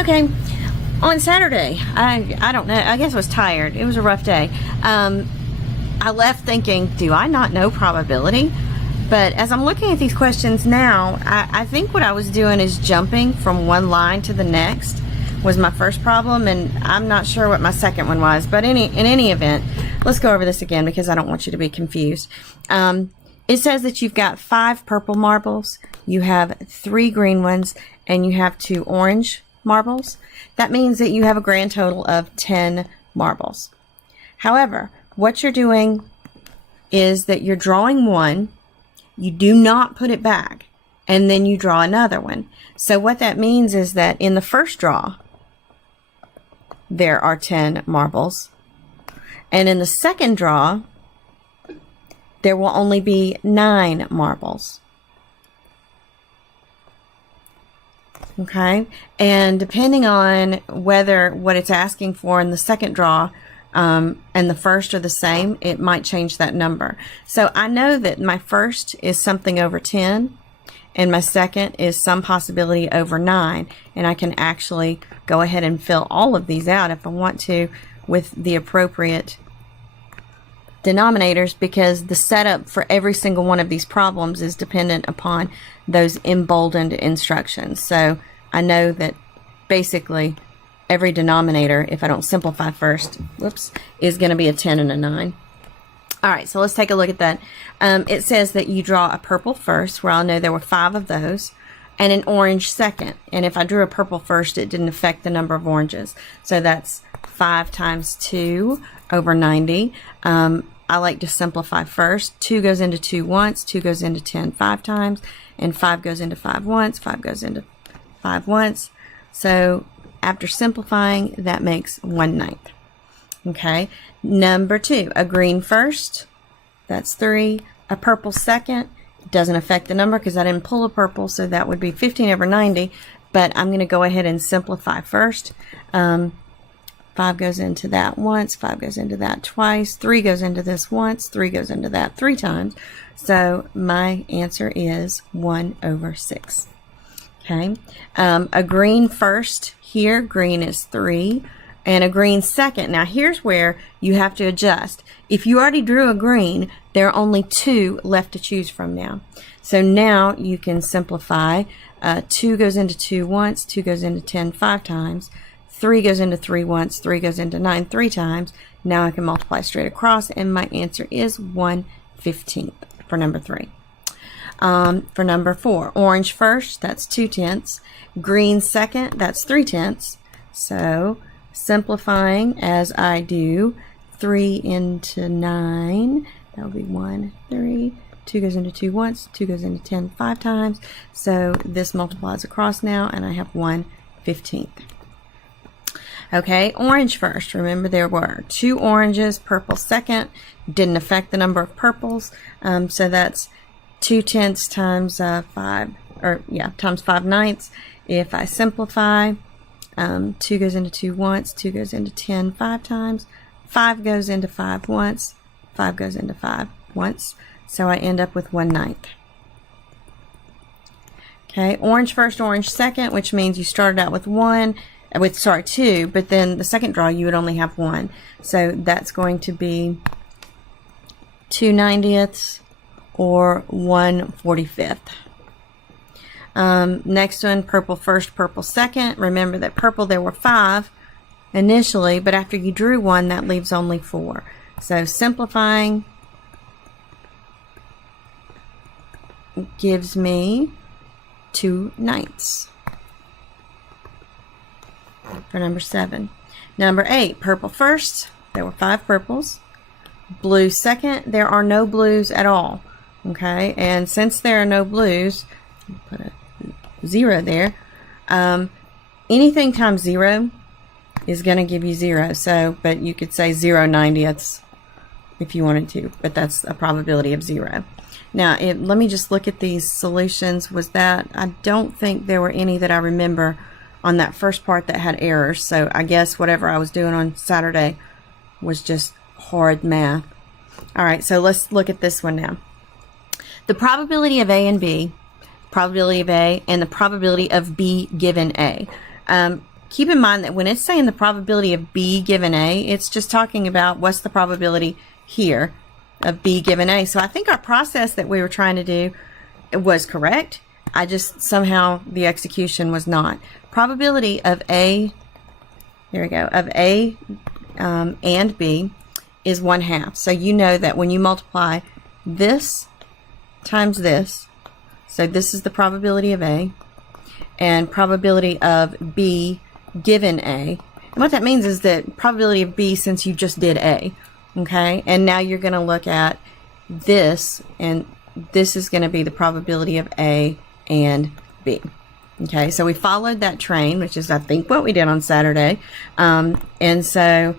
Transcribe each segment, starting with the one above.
Okay, on Saturday, I don't know, I guess I was tired. It was a rough day. I left thinking, do I not know probability? But as I'm looking at these questions now, I think what I was doing is jumping from one line to the next was my first problem, and I'm not sure what my second one was. But in any event, let's go over this again because I don't want you to be confused. It says that you've got 5 purple marbles, you have 3 green ones, and you have 2 orange marbles. That means that you have a grand total of 10 marbles. However, what you're doing is that you're drawing one, you do not put it back, and then you draw another one. So what that means is that in the first draw, there are 10 marbles, and in the second draw, there will only be 9 marbles. Okay, and depending on whether what it's asking for in the second draw and the first are the same, it might change that number. So I know that my first is something over 10 and my second is some possibility over 9, and I can actually go ahead and fill all of these out if I want to with the appropriate denominators, because the setup for every single one of these problems is dependent upon those emboldened instructions. So I know that basically every denominator, if I don't simplify first, whoops, is going to be a 10 and a 9. All right, so let's take a look at that. It says that you draw a purple first, where I'll know there were 5 of those, and an orange second. And if I drew a purple first, it didn't affect the number of oranges. So that's 5 times 2 over 90. I like to simplify first. 2 goes into 2 once, 2 goes into 10 5 times, and 5 goes into 5 once, 5 goes into 5 once. So after simplifying, that makes 1/9. Okay, number 2, a green first, that's 3. A purple second, doesn't affect the number because I didn't pull a purple, so that would be 15 over 90, but I'm going to go ahead and simplify first. 5 goes into that once, 5 goes into that twice, 3 goes into this once, 3 goes into that 3 times. So my answer is 1/6. Okay, a green first here, green is 3, and a green second. Now here's where you have to adjust. If you already drew a green, there are only 2 left to choose from now. So now you can simplify. 2 goes into 2 once, 2 goes into 10 5 times, 3 goes into 3 once, 3 goes into 9 3 times. Now I can multiply straight across, and my answer is 1/15 for number 3. For number 4, orange first, that's 2/10. Green second, that's 3/10. So simplifying as I do, 3 into 9, that will be 1, 3. 2 goes into 2 once, 2 goes into 10 5 times. So this multiplies across now, and I have 1/15. Okay, orange first. Remember, there were 2 oranges, purple second. Didn't affect the number of purples. So that's 2/10 times 5, or yeah, times 5/9. If I simplify, 2 goes into 2 once, 2 goes into 10 5 times, 5 goes into 5 once, 5 goes into 5 once. So I end up with 1/9. Okay, orange first, orange second, which means you started out with 2, but then the second draw you would only have 1. So that's going to be 2/90 or 1/45. Next one, purple first, purple second. Remember that purple, there were 5 initially, but after you drew 1, that leaves only 4. So simplifying gives me 2/9 for number 7. Number 8, purple first. There were 5 purples. Blue second. There are no blues at all. Okay, and since there are no blues, put a 0 there. Anything times 0 is going to give you 0. So, but you could say 0/90 if you wanted to, but that's a probability of 0. Now, let me just look at these solutions. I don't think there were any that I remember on that first part that had errors. So I guess whatever I was doing on Saturday was just horrid math. All right, so let's look at this one now. The probability of A and B, probability of A, and the probability of B given A. keep in mind that when it's saying the probability of B given A, it's just talking about what's the probability here of B given A. So I think our process that we were trying to do was correct. I just somehow the execution was not. Probability of A, here we go, of A and B is 1/2. So you know that when you multiply this times this, so this is the probability of A, and probability of B given A. And what that means is that probability of B since you just did A. Okay, and now you're going to look at this, and this is going to be the probability of A and B. Okay, so we followed that train, which is I think what we did on Saturday. And so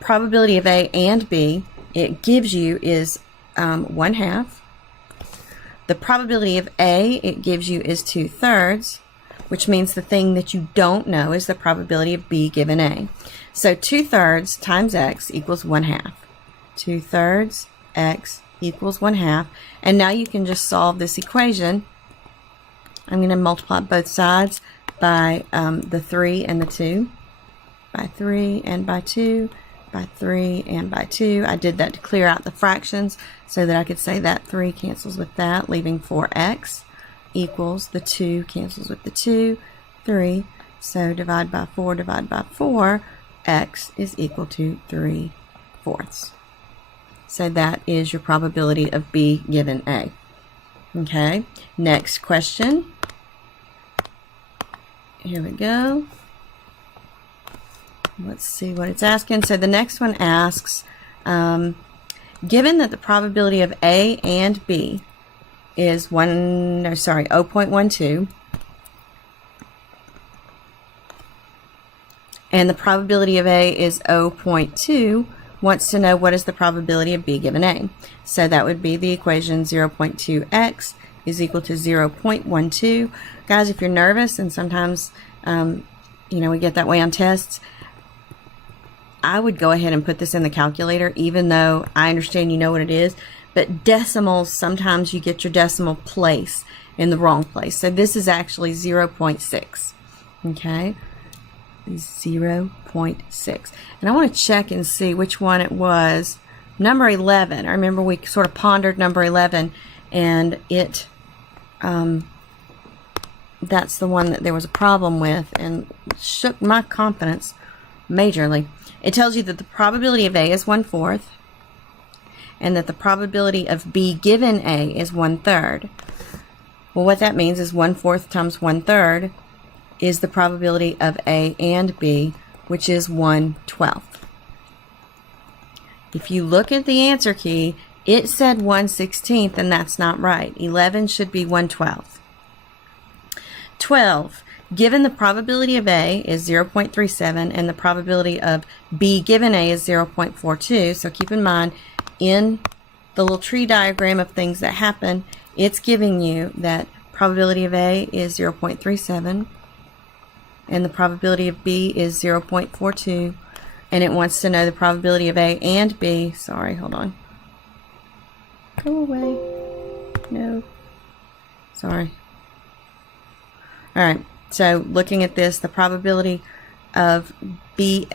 probability of A and B, it gives you is 1/2. The probability of A, it gives you is 2/3, which means the thing that you don't know is the probability of B given A. So 2/3 times X equals 1/2. 2/3 X equals 1/2. And now you can just solve this equation. I'm going to multiply both sides by the 3 and the 2. By 3 and by 2. By 3 and by 2. I did that to clear out the fractions so that I could say that 3 cancels with that, leaving 4x equals the 2 cancels with the 2, 3. So divide by 4, x is equal to 3/4. So that is your probability of B given A. Okay, next question. Here we go. Let's see what it's asking. So the next one asks, given that the probability of A and B is 0.12, and the probability of A is 0.2, wants to know what is the probability of B given A. So that would be the equation 0.2x is equal to 0.12. Guys, if you're nervous, and sometimes we get that way on tests, I would go ahead and put this in the calculator, even though I understand you know what it is. But decimals, sometimes you get your decimal place in the wrong place. So this is actually 0.6. Okay, 0.6. And I want to check and see which one it was. Number 11. I remember we sort of pondered number 11, and it that's the one that there was a problem with and shook my confidence majorly. It tells you that the probability of A is 1/4, and that the probability of B given A is 1/3. Well, what that means is 1/4 times 1/3 is the probability of A and B, which is 1/12. If you look at the answer key, it said 1/16, and that's not right. 11 should be 1/12. 12. Given the probability of A is 0.37 and the probability of B given A is 0.42, so keep in mind, in the little tree diagram of things that happen, it's giving you that probability of A is 0.37 and the probability of B is 0.42, and it wants to know the probability of A and B. Sorry, hold on. Go away. No. Sorry. All right. So looking at this, the probability of A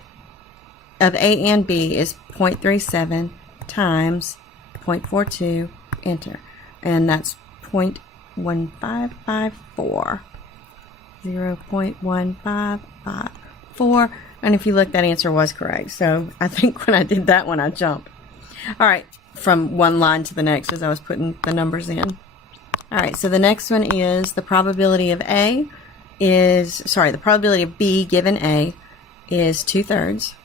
and B is 0.37 times 0.42, enter. And that's 0.1554. 0.1554. And if you look, that answer was correct. So I think when I did that one, I jumped. All right, from one line to the next as I was putting the numbers in. All right, so the next one is the probability of the probability of B given A is 2/3.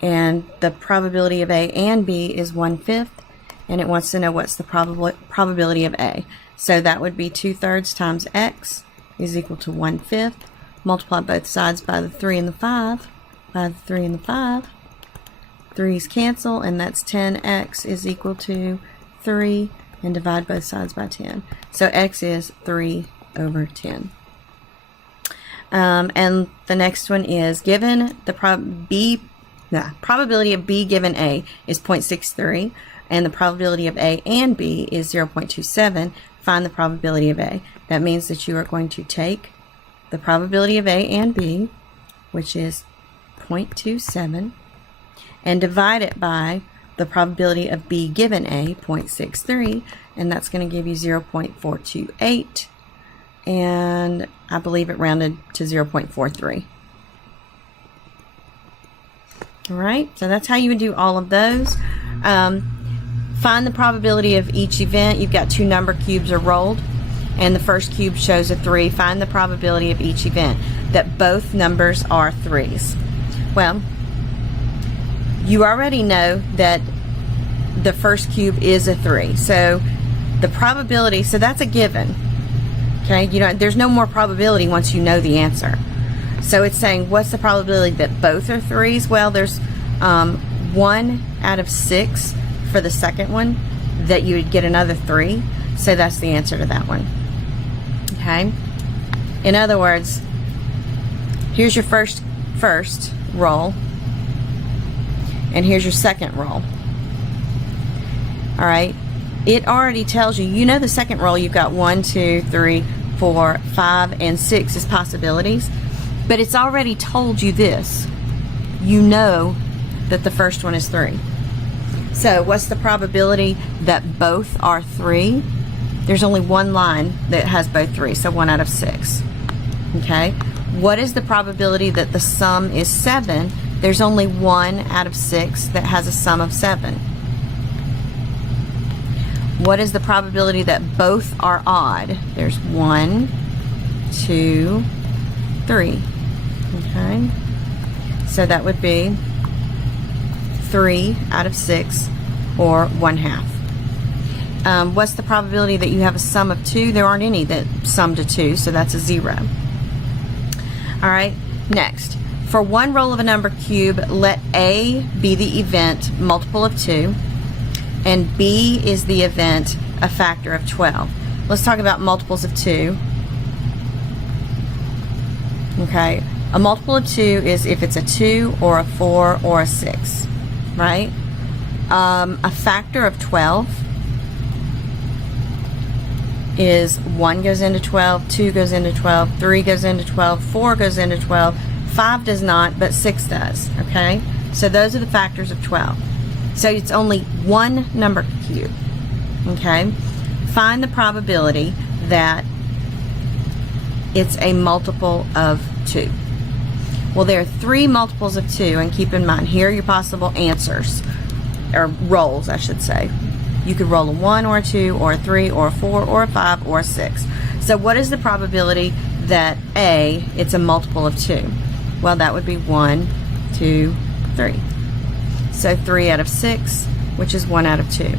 And the probability of A and B is 1/5. And it wants to know what's the probability of A. So that would be 2/3 times X is equal to 1/5. Multiply both sides by the 3 and the 5. By the 3 and the 5. 3's cancel, and that's 10x is equal to 3. And divide both sides by 10. So X is 3/10. And the next one is given the probability of B given A is 0.63, and the probability of A and B is 0.27. Find the probability of A. That means that you are going to take the probability of A and B, which is 0.27, and divide it by the probability of B given A, 0.63, and that's going to give you 0.428, and I believe it rounded to 0.43. All right, so that's how you would do all of those. Find the probability of each event. You've got two number cubes are rolled, and the first cube shows a 3. Find the probability of each event that both numbers are 3s. Well, you already know that the first cube is a 3. So the probability, so that's a given. Okay, there's no more probability once you know the answer. So it's saying, what's the probability that both are 3s? Well, there's 1 out of 6 for the second one that you would get another 3. So that's the answer to that one. Okay. In other words, here's your first roll, and here's your second roll. All right. It already tells you, the second roll, you've got 1, 2, 3, 4, 5, and 6 as possibilities, but it's already told you this. You know that the first one is 3. So what's the probability that both are 3? There's only one line that has both 3, so 1 out of 6. Okay. What is the probability that the sum is 7? There's only 1 out of 6 that has a sum of 7. What is the probability that both are odd? There's 1, 2, 3. Okay. So that would be 3 out of 6, or 1/2. What's the probability that you have a sum of 2? There aren't any that sum to 2, so that's a 0. All right, next. For one roll of a number cube, let A be the event multiple of 2, and B is the event a factor of 12. Let's talk about multiples of 2. Okay, a multiple of 2 is if it's a 2 or a 4 or a 6, right? A factor of 12 is 1 goes into 12, 2 goes into 12, 3 goes into 12, 4 goes into 12, 5 does not, but 6 does, okay? So those are the factors of 12. So it's only one number cube, okay? Find the probability that it's a multiple of 2. Well, there are 3 multiples of 2, and keep in mind, here are your possible answers, or rolls, I should say. You could roll a 1 or a 2 or a 3 or a 4 or a 5 or a 6. So what is the probability that A, it's a multiple of 2? Well, that would be 1, 2, 3. So 3 out of 6, which is 1 out of 2.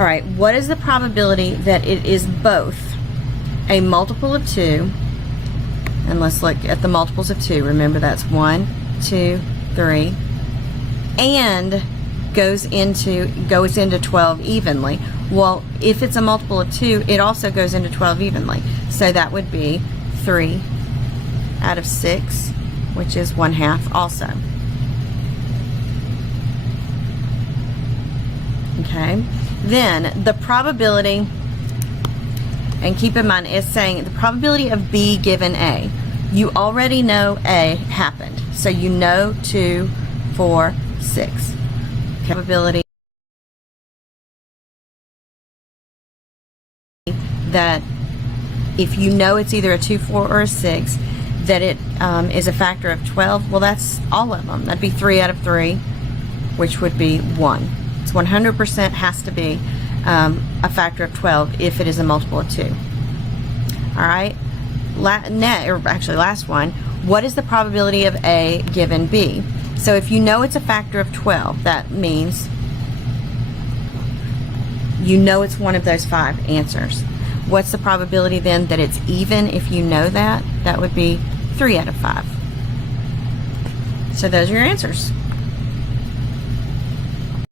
All right, what is the probability that it is both a multiple of 2, and let's look at the multiples of 2. Remember, that's 1, 2, 3, and goes into 12 evenly. Well, if it's a multiple of 2, it also goes into 12 evenly. So that would be 3 out of 6, which is 1/2 also. Okay. Then the probability, and keep in mind, it's saying the probability of B given A. You already know A happened. So you know 2, 4, 6. Probability that if you know it's either a 2, 4, or a 6, that it is a factor of 12. Well, that's all of them. That'd be 3 out of 3, which would be 1. It's 100% has to be a factor of 12 if it is a multiple of 2. All right. Last one. What is the probability of A given B? So if you know it's a factor of 12, that means you know it's one of those 5 answers. What's the probability then that it's even if you know that? That would be 3 out of 5. So those are your answers.